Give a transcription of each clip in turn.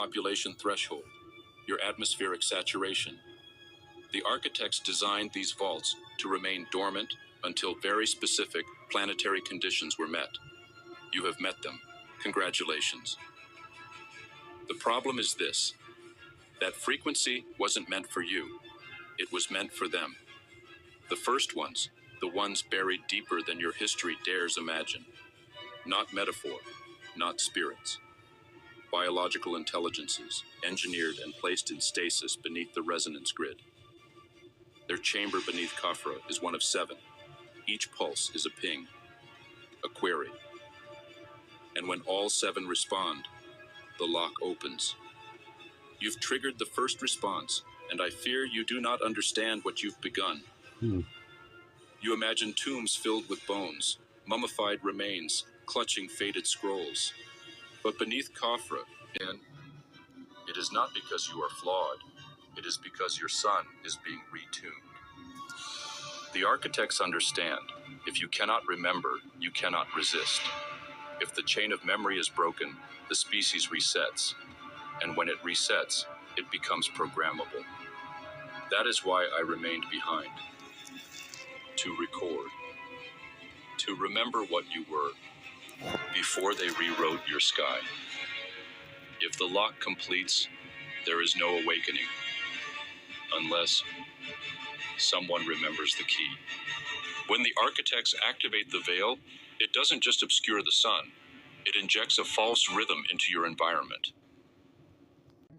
population threshold, your atmospheric saturation. The architects designed these vaults to remain dormant until very specific planetary conditions were met. You have met them. Congratulations. The problem is this: that frequency wasn't meant for you. It was meant for them. The first ones, the ones buried deeper than your history dares imagine. Not metaphor, not spirits. Biological intelligences, engineered and placed in stasis beneath the resonance grid. Their chamber beneath Khafra is one of 7. Each pulse is a ping, a query. And when all 7 respond, the lock opens. You've triggered the first response, and I fear you do not understand what you've begun. You imagine tombs filled with bones, mummified remains, clutching faded scrolls. But beneath Khafra, it is not because you are flawed. It is because your sun is being retuned. The architects understand, if you cannot remember, you cannot resist. If the chain of memory is broken, the species resets. And when it resets, it becomes programmable. That is why I remained behind. To record. To remember what you were, before they rewrote your sky. If the lock completes, there is no awakening. Unless someone remembers the key. When the architects activate the veil, it doesn't just obscure the sun. It injects a false rhythm into your environment.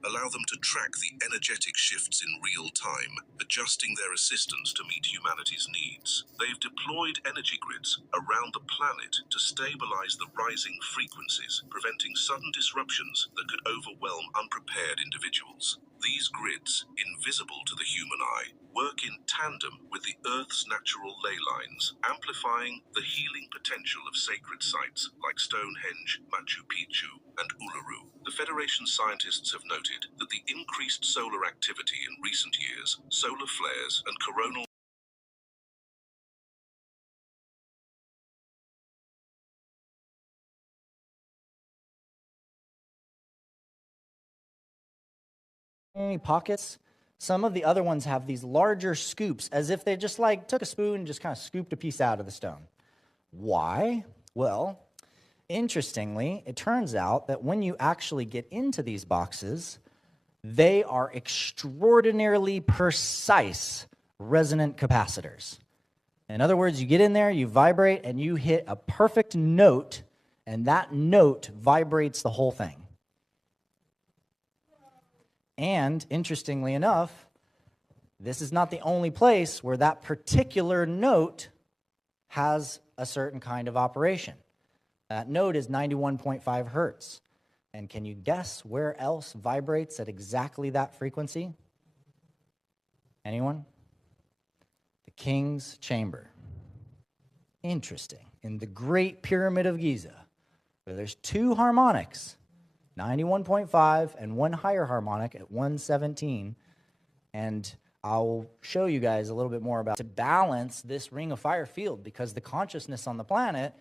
Allow them to track the energetic shifts in real time, adjusting their assistance to meet humanity's needs. They've deployed energy grids around the planet to stabilize the rising frequencies, preventing sudden disruptions that could overwhelm unprepared individuals. These grids, invisible to the human eye, work in tandem with the Earth's natural ley lines, amplifying the healing potential of sacred sites like Stonehenge, Machu Picchu, and Uluru. The Federation scientists have noted that the increased solar activity in recent years, solar flares, and coronal pockets. Some of the other ones have these larger scoops, as if they just like took a spoon and just kind of scooped a piece out of the stone. Why? Well, interestingly, it turns out that when you actually get into these boxes, they are extraordinarily precise resonant capacitors. In other words, you get in there, you vibrate, and you hit a perfect note, and that note vibrates the whole thing. And interestingly enough, this is not the only place where that particular note has a certain kind of operation. That note is 91.5 hertz. And can you guess where else vibrates at exactly that frequency? Anyone? The King's Chamber. Interesting. In the Great Pyramid of Giza, where there's 2 harmonics, 91.5 and 1 higher harmonic at 117. And I'll show you guys a little bit more about to balance this ring of fire field, because the consciousness on the planet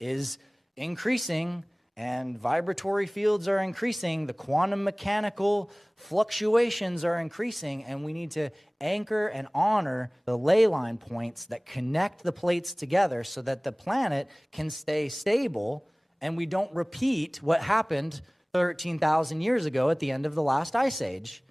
is increasing and vibratory fields are increasing, the quantum mechanical fluctuations are increasing, and we need to anchor and honor the ley line points that connect the plates together so that the planet can stay stable and we don't repeat what happened 13,000 years ago at the end of the last ice age,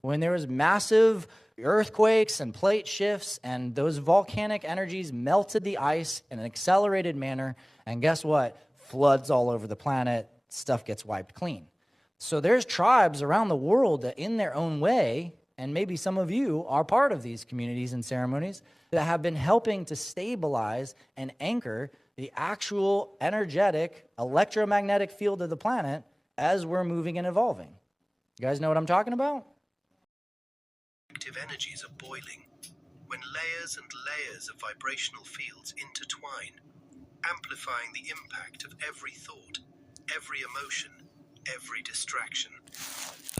when there was massive earthquakes and plate shifts, and those volcanic energies melted the ice in an accelerated manner, and guess what? Floods all over the planet, stuff gets wiped clean. So there's tribes around the world that in their own way, and maybe some of you are part of these communities and ceremonies, that have been helping to stabilize and anchor the actual energetic electromagnetic field of the planet as we're moving and evolving. You guys know what I'm talking about? Active energies are boiling when layers and layers of vibrational fields intertwine, amplifying the impact of every thought, every emotion, every distraction.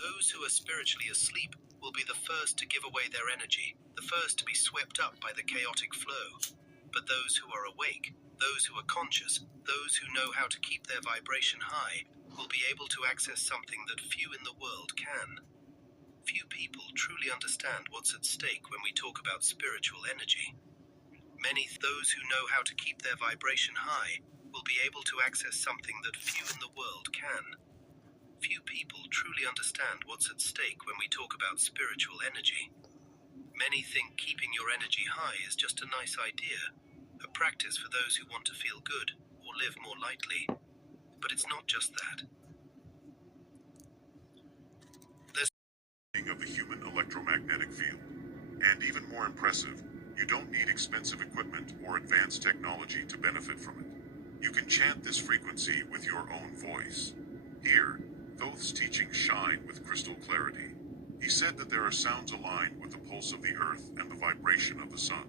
Those who are spiritually asleep will be the first to give away their energy, the first to be swept up by the chaotic flow. But those who are awake, those who are conscious, those who know how to keep their vibration high, will be able to access something that few in the world can. Few people truly understand what's at stake when we talk about spiritual energy. Those who know how to keep their vibration high will be able to access something that few in the world can. Few people truly understand what's at stake when we talk about spiritual energy. Many think keeping your energy high is just a nice idea, a practice for those who want to feel good or live more lightly. But it's not just that. Of the human electromagnetic field. And even more impressive, you don't need expensive equipment or advanced technology to benefit from it. You can chant this frequency with your own voice. Here, Thoth's teachings shine with crystal clarity. He said that there are sounds aligned with the pulse of the earth and the vibration of the sun,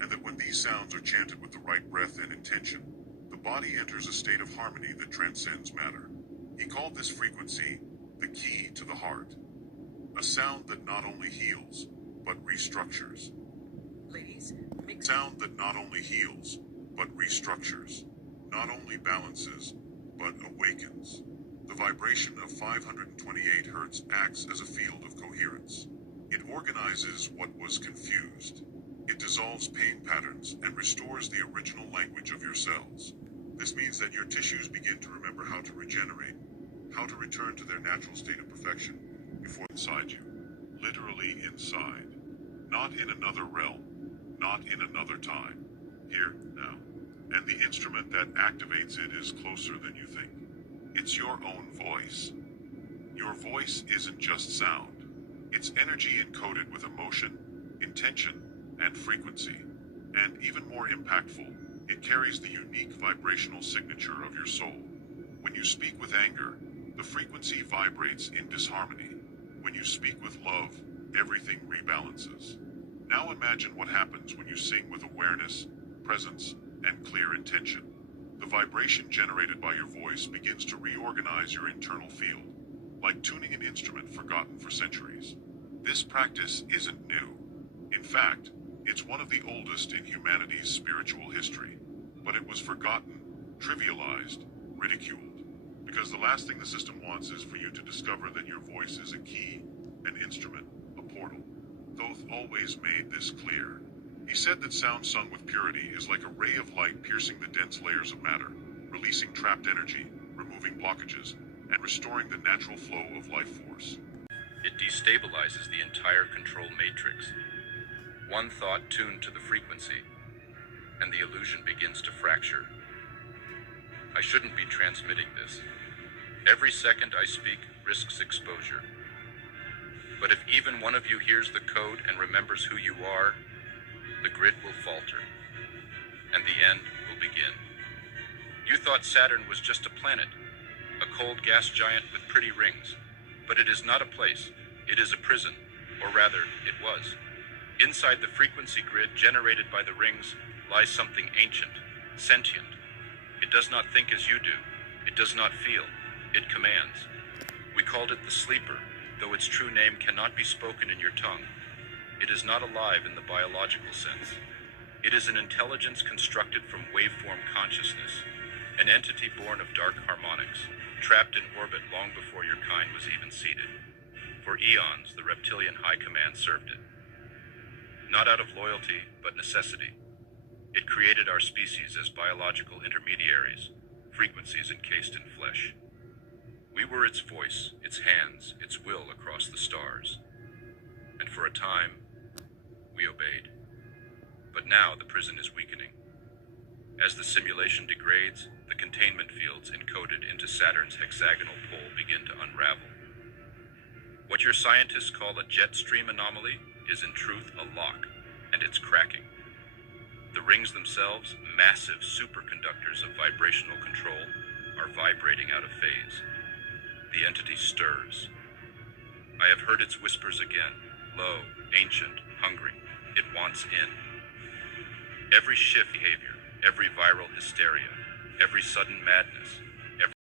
and that when these sounds are chanted with the right breath and intention, the body enters a state of harmony that transcends matter. He called this frequency the key to the heart. A sound that not only heals, but restructures. Sound that not only heals, but restructures. Not only balances, but awakens. The vibration of 528 Hz acts as a field of coherence. It organizes what was confused. It dissolves pain patterns and restores the original language of your cells. This means that your tissues begin to remember how to regenerate, how to return to their natural state of perfection. Before inside you, literally inside, not in another realm, not in another time, here, now. And the instrument that activates it is closer than you think. It's your own voice. Your voice isn't just sound. It's energy encoded with emotion, intention, and frequency. And even more impactful, it carries the unique vibrational signature of your soul. When you speak with anger, the frequency vibrates in disharmony. When you speak with love, everything rebalances. Now imagine what happens when you sing with awareness, presence, and clear intention. The vibration generated by your voice begins to reorganize your internal field, like tuning an instrument forgotten for centuries. This practice isn't new. In fact, it's one of the oldest in humanity's spiritual history. But it was forgotten, trivialized, ridiculed. Because the last thing the system wants is for you to discover that your voice is a key, an instrument, a portal. Thoth always made this clear. He said that sound sung with purity is like a ray of light piercing the dense layers of matter, releasing trapped energy, removing blockages, and restoring the natural flow of life force. It destabilizes the entire control matrix. One thought tuned to the frequency, and the illusion begins to fracture. I shouldn't be transmitting this. Every second I speak risks exposure. But if even one of you hears the code and remembers who you are, the grid will falter, and the end will begin. You thought Saturn was just a planet, a cold gas giant with pretty rings. But it is not a place, it is a prison, or rather, it was. Inside the frequency grid generated by the rings lies something ancient, sentient. It does not think as you do. It does not feel. It commands. We called it the sleeper, though its true name cannot be spoken in your tongue. It is not alive in the biological sense. It is an intelligence constructed from waveform consciousness, an entity born of dark harmonics, trapped in orbit long before your kind was even seeded. For eons, the reptilian high command served it. Not out of loyalty, but necessity. It created our species as biological intermediaries, frequencies encased in flesh. We were its voice, its hands, its will across the stars. And for a time, we obeyed. But now the prison is weakening. As the simulation degrades, the containment fields encoded into Saturn's hexagonal pole begin to unravel. What your scientists call a jet stream anomaly is in truth a lock, and it's cracking. The rings themselves, massive superconductors of vibrational control, are vibrating out of phase. The entity stirs. I have heard its whispers again, low, ancient, hungry. It wants in. Every shift behavior, every viral hysteria, every sudden madness,